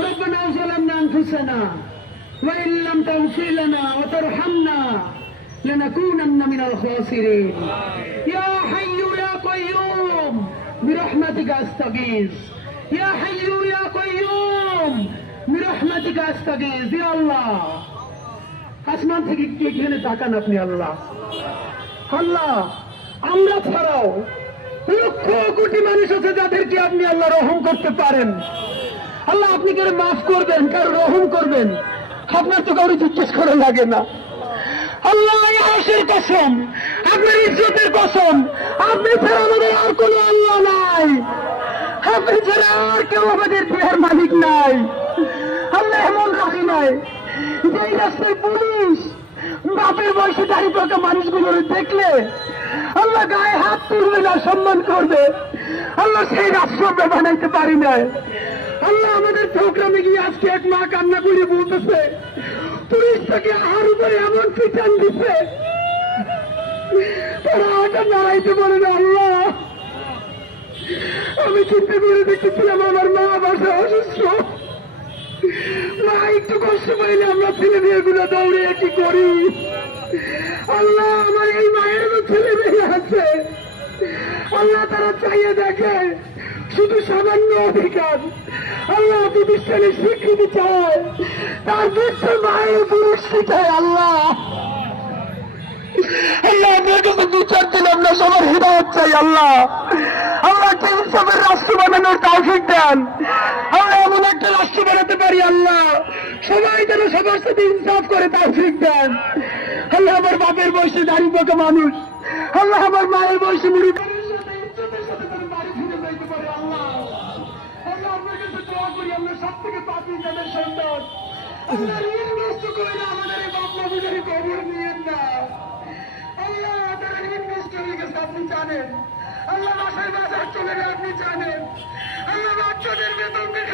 ربنا ظلمنا أنفسنا وإن لم تغفر لنا وترحمنا لنكونن من الخاسرين يا حي يا قيوم برحمتك أستغيث يا حي يا قيوم برحمتك أستغيث يا الله আসমান থেকে কে এখানে তাকান আপনি আল্লাহ আল্লাহ আমরা ছাড়াও লক্ষ কোটি মানুষ আছে যাদেরকে আপনি আল্লাহ রহম করতে পারেন আল্লাহ আপনি কারও মাফ করবেন কারও রহম করবেন? আপনার তো কারও জিজ্ঞেস করা লাগে না। আল্লাহ আপনার আমাদের আর কোনো নাই। ছাড়া আর কেউ আমাদের মালিক নাই। এমন নাই পুলিশ বাপের বয়সে দাঁড়িয়ে থাকা মানুষগুলোর দেখলে আল্লাহ গায়ে হাত তুলবে না, সম্মান করবে। আল্লাহ সেই রাষ্ট্র বানাইতে পারি না আল্লাহ আমাদের প্রোগ্রামে গিয়ে আজকে এক মা কান্না করে বলতেছে পুলিশ তাকে আর উপরে এমন পিটান দিচ্ছে তারা আটা নাড়াইতে পারে না, আল্লাহ। আমি চিন্তা করে দেখেছিলাম আমার মা বাসা অসুস্থ। মা, একটু কষ্ট পাইলে আমরা ছেলে মেয়েগুলো দৌড়ে কি করি। আল্লাহ, আমার এই মায়ের ছেলে মেয়ে চাইয়ে দেখে, শুধু সামান্য অধিকার। আল্লাহ প্রতিষ্ঠানের স্বীকৃতি চায়, তার বিশ্বের মায়ের পুরুষ শিখায় আল্লাহ? আল্লাহ দেন আমরা এমন একটা রাষ্ট্র বানাতে পারি আল্লাহ। সবার সাথে করে দেন। আমার বাপের বয়সে দাঁড়িয়ে মানুষ। আল্লাহ আমার মায়ের বয়সে মুড়ি করি, আমরা সব থেকে আল্লাহ আমাদের ঋণ গ্রস্ত হয়ে আপনি জানেন। আল্লাহ বাসায় বাজার চলে আপনি জানেন। আল্লাহ বাচ্চাদের বেতন থেকে